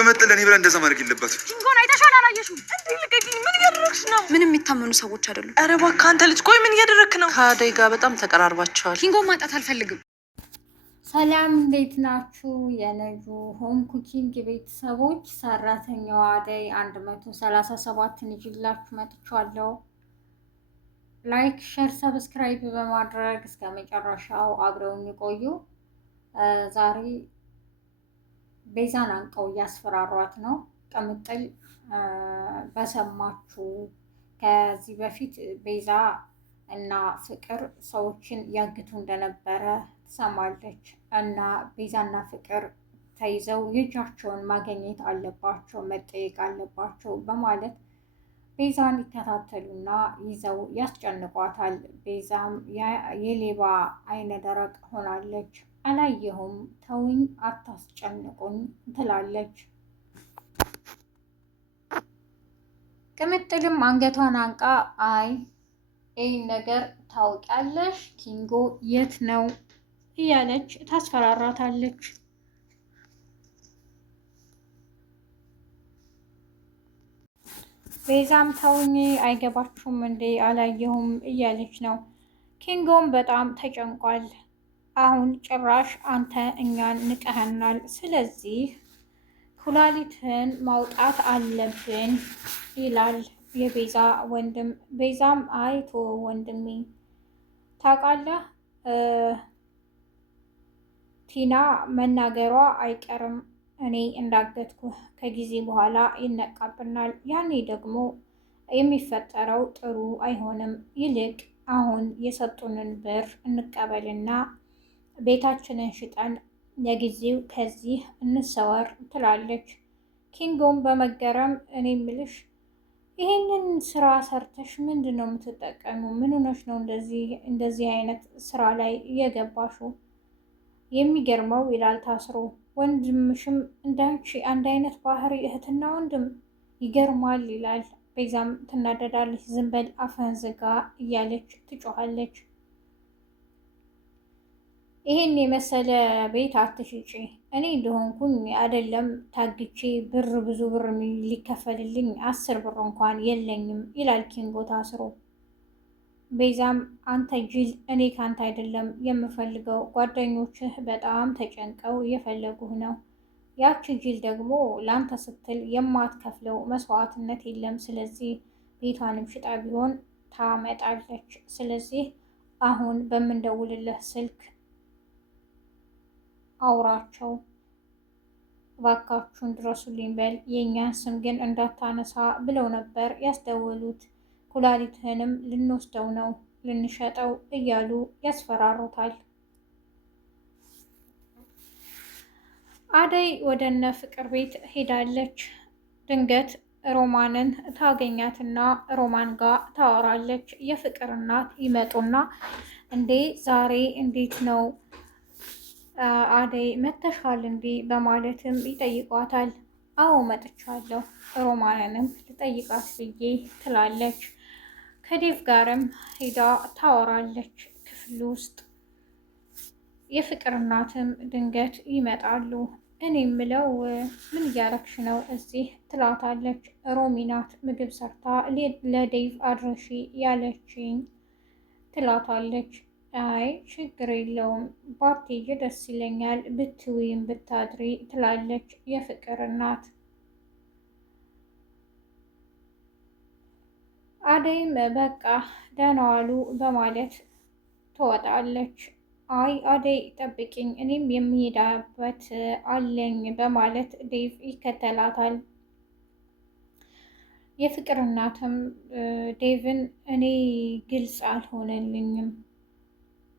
ቅምጥል ለኔ ብላ እንደዛ ማድረግ የለባትም። ኪንጎን አይተሻል አላየሽም? እንዴ ልቀቂኝ። ምን እያደረግሽ ነው? ምንም የሚታመኑ ሰዎች አይደሉም። ኧረ እባክህ አንተ ልጅ ቆይ ምን እያደረግክ ነው? ከአደይ ጋር በጣም ተቀራርባቸዋል። ኪንጎን ማጣት አልፈልግም። ሰላም እንዴት ናችሁ? የነጁ ሆም ኩኪንግ ቤተሰቦች ሰራተኛዋ አደይ 137ን ይዤላችሁ መጥቻለሁ። ላይክ፣ ሼር፣ ሰብስክራይብ በማድረግ እስከ መጨረሻው አብረውን ይቆዩ። ዛሬ ቤዛን አንቀው እያስፈራሯት ነው። ቅምጥል በሰማችሁ ከዚህ በፊት ቤዛ እና ፍቅር ሰዎችን ያግቱ እንደነበረ ትሰማለች እና ቤዛና ፍቅር ተይዘው ልጃቸውን ማግኘት አለባቸው፣ መጠየቅ አለባቸው በማለት ቤዛን ይከታተሉና ይዘው ያስጨንቋታል። ቤዛም የሌባ አይነ ደረቅ ሆናለች። አላየሁም፣ ተውኝ፣ አታስጨንቁኝ ትላለች። ቅምጥልም አንገቷን አንቃ አይ ይህ ነገር ታውቂያለሽ፣ ኪንጎ የት ነው እያለች ታስፈራራታለች። ቤዛም ተውኝ፣ አይገባችሁም እንዴ አላየሁም እያለች ነው። ኪንጎም በጣም ተጨንቋል። አሁን ጭራሽ አንተ እኛን ንቀኸናል፣ ስለዚህ ኩላሊትን ማውጣት አለብን ይላል የቤዛ ወንድም። ቤዛም አይቶ ወንድሜ ታውቃለህ፣ ቲና መናገሯ አይቀርም እኔ እንዳገትኩ ከጊዜ በኋላ ይነቃብናል። ያኔ ደግሞ የሚፈጠረው ጥሩ አይሆንም። ይልቅ አሁን የሰጡንን ብር እንቀበልና ቤታችንን ሽጠን ለጊዜው ከዚህ እንሰወር ትላለች። ኪንጎም በመገረም እኔ ምልሽ ይሄንን ስራ ሰርተሽ ምንድን ነው የምትጠቀሙ? ምን ሆነሽ ነው እንደዚህ አይነት ስራ ላይ እየገባሹ? የሚገርመው ይላል ታስሮ። ወንድምሽም እንዳንቺ አንድ አይነት ባህሪ እህትና ወንድም ይገርማል ይላል። ቤዛም ትናደዳለች። ዝም በል አፍህን ዝጋ እያለች ትጮኻለች። ይሄን የመሰለ ቤት አትሽጪ፣ እኔ እንደሆንኩኝ አይደለም ታግቼ ብዙ ብር ሊከፈልልኝ 10 ብር እንኳን የለኝም ይላል ኪንጎ ታስሮ። ቤዛም አንተ ጅል፣ እኔ ካንተ አይደለም የምፈልገው፣ ጓደኞችህ በጣም ተጨንቀው እየፈለጉህ ነው። ያቺ ጅል ደግሞ ለአንተ ስትል የማትከፍለው መስዋዕትነት የለም። ስለዚህ ቤቷንም ሽጣ ቢሆን ታመጣለች። ስለዚህ አሁን በምንደውልልህ ስልክ አውራቸው፣ እባካችሁን ድረሱልኝ በል፣ የእኛን ስም ግን እንዳታነሳ ብለው ነበር ያስደወሉት። ኩላሊትህንም ልንወስደው ነው ልንሸጠው እያሉ ያስፈራሩታል። አደይ ወደ እነ ፍቅር ቤት ሄዳለች። ድንገት ሮማንን ታገኛትና ሮማን ጋር ታወራለች። የፍቅር እናት ይመጡና እንዴ ዛሬ እንዴት ነው አደይ መተሻል እንዴ በማለትም ይጠይቋታል። አዎ መጥቻለሁ፣ ሮማንንም ልጠይቃት ብዬ ትላለች። ከዴቭ ጋርም ሄዳ ታወራለች ክፍል ውስጥ። የፍቅር እናትም ድንገት ይመጣሉ። እኔ የምለው ምን እያረግሽ ነው እዚህ ትላታለች። ሮሚ ናት ምግብ ሰርታ ለዴቭ አድርሺ ያለችኝ ትላታለች። አይ ችግር የለውም ባትሄጂ ደስ ይለኛል፣ ብትውይም ብታድሪ ትላለች የፍቅር እናት። አደይም በቃ ደህና ዋሉ በማለት ትወጣለች። አይ አደይ ጠብቂኝ፣ እኔም የሚሄዳበት አለኝ በማለት ዴቭ ይከተላታል። የፍቅር እናትም ዴቭን እኔ ግልጽ አልሆነልኝም፣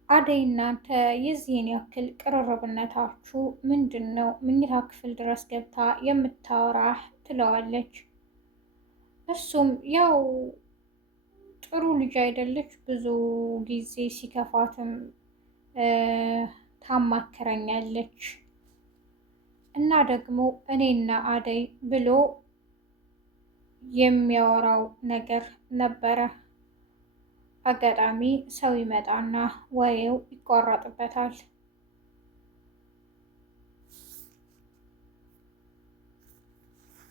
አደይ እናንተ የዚህን ያክል ቅርርብነታችሁ ምንድን ነው? መኝታ ክፍል ድረስ ገብታ የምታወራህ ትለዋለች። እሱም ያው ጥሩ ልጅ አይደለች፣ ብዙ ጊዜ ሲከፋትም ታማክረኛለች እና ደግሞ እኔና አደይ ብሎ የሚያወራው ነገር ነበረ። አጋጣሚ ሰው ይመጣና ወሬው ይቋረጥበታል።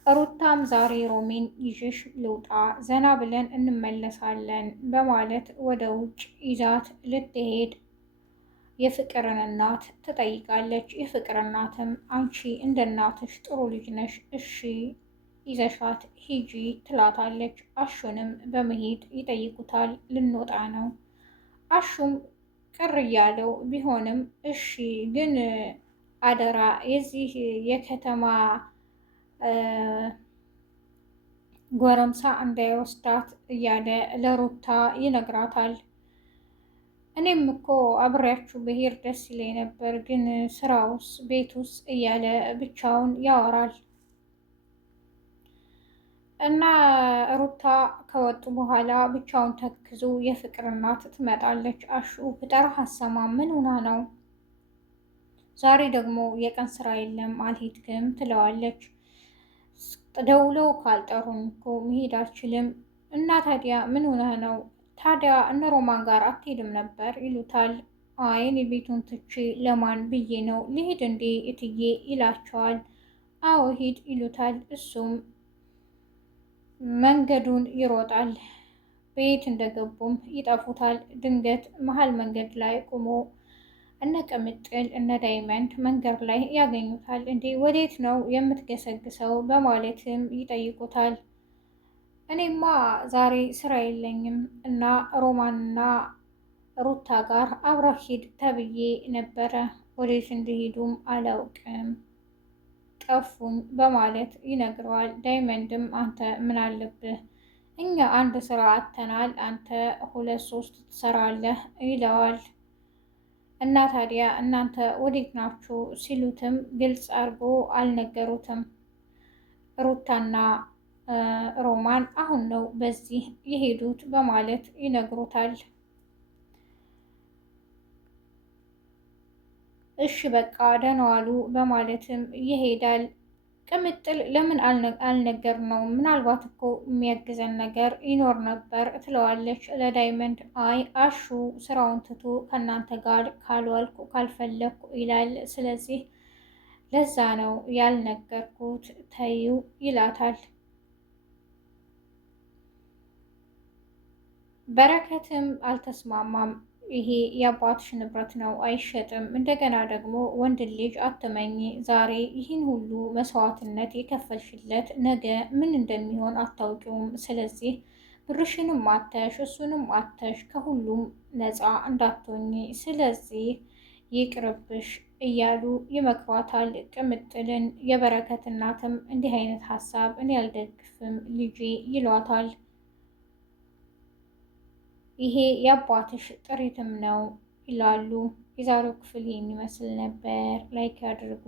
ሩታም ዛሬ ሮሚን ይዤሽ ልውጣ ዘና ብለን እንመለሳለን በማለት ወደ ውጭ ይዛት ልትሄድ የፍቅርን እናት ትጠይቃለች። የፍቅር እናትም አንቺ እንደ እናትሽ ጥሩ ልጅ ነሽ፣ እሺ ይዘሻት ሂጂ ትላታለች። አሹንም በመሄድ ይጠይቁታል። ልንወጣ ነው። አሹም ቅር እያለው ቢሆንም እሺ ግን አደራ የዚህ የከተማ ጎረምሳ እንዳይወስዳት እያለ ለሩታ ይነግራታል። እኔም እኮ አብሬያችሁ ብሄር ደስ ይለኝ ነበር፣ ግን ስራውስ ቤቱስ እያለ ብቻውን ያወራል። እና ሩታ ከወጡ በኋላ ብቻውን ተክዞ የፍቅር እናት ትመጣለች። አሹ ብጠራህ አትሰማም፣ ምን ሆና ነው? ዛሬ ደግሞ የቀን ስራ የለም አልሄድክም ትለዋለች። ደውለው ካልጠሩኝ እኮ መሄድ አልችልም። እና ታዲያ ምን ሆነህ ነው? ታዲያ እነ ሮማን ጋር አትሄድም ነበር ይሉታል። አይ እኔ ቤቱን ትቼ ለማን ብዬ ነው ልሂድ እንዴ እትዬ ይላቸዋል። አዎ ሂድ ይሉታል። እሱም መንገዱን ይሮጣል። በየት እንደገቡም ይጠፉታል። ድንገት መሀል መንገድ ላይ ቆሞ እነ ቅምጥል እነ ዳይመንድ መንገድ ላይ ያገኙታል። እንዴ ወዴት ነው የምትገሰግሰው? በማለትም ይጠይቁታል። እኔማ ዛሬ ስራ የለኝም እና ሮማንና ሩታ ጋር አብረህ ሂድ ተብዬ ነበረ፣ ወዴት እንደሄዱም አላውቅም ጠፉኝ በማለት ይነግረዋል። ዳይመንድም አንተ ምን አለብህ? እኛ አንድ ስራ አጥተናል፣ አንተ 2-3 ትሰራለህ ይለዋል። እና ታዲያ እናንተ ወዴት ናችሁ ሲሉትም ግልጽ አድርጎ አልነገሩትም። ሩታና ሮማን አሁን ነው በዚህ የሄዱት በማለት ይነግሩታል። እሺ በቃ ደህና ዋሉ በማለትም ይሄዳል። ቅምጥል ለምን አልነገርነው? ምናልባት እኮ የሚያግዘን ነገር ይኖር ነበር ትለዋለች ለዳይመንድ። አይ አሹ ስራውን ትቶ ከእናንተ ጋር ካልዋልኩ ካልፈለግኩ ይላል። ስለዚህ ለዛ ነው ያልነገርኩት ተይው ይላታል። በረከትም አልተስማማም። ይሄ የአባትሽ ንብረት ነው አይሸጥም። እንደገና ደግሞ ወንድ ልጅ አትመኝ። ዛሬ ይህን ሁሉ መስዋዕትነት የከፈልሽለት ነገ ምን እንደሚሆን አታውቂውም። ስለዚህ ብርሽንም አተሽ እሱንም አተሽ ከሁሉም ነፃ እንዳትሆኝ፣ ስለዚህ ይቅርብሽ እያሉ ይመክሯታል ቅምጥልን። የበረከት እናትም እንዲህ አይነት ሀሳብ እኔ አልደግፍም ልጄ ይሏታል። ይሄ የአባትሽ ጥሪትም ነው ይላሉ። የዛሬው ክፍል ይህን ይመስል ነበር። ላይክ ያድርጉ።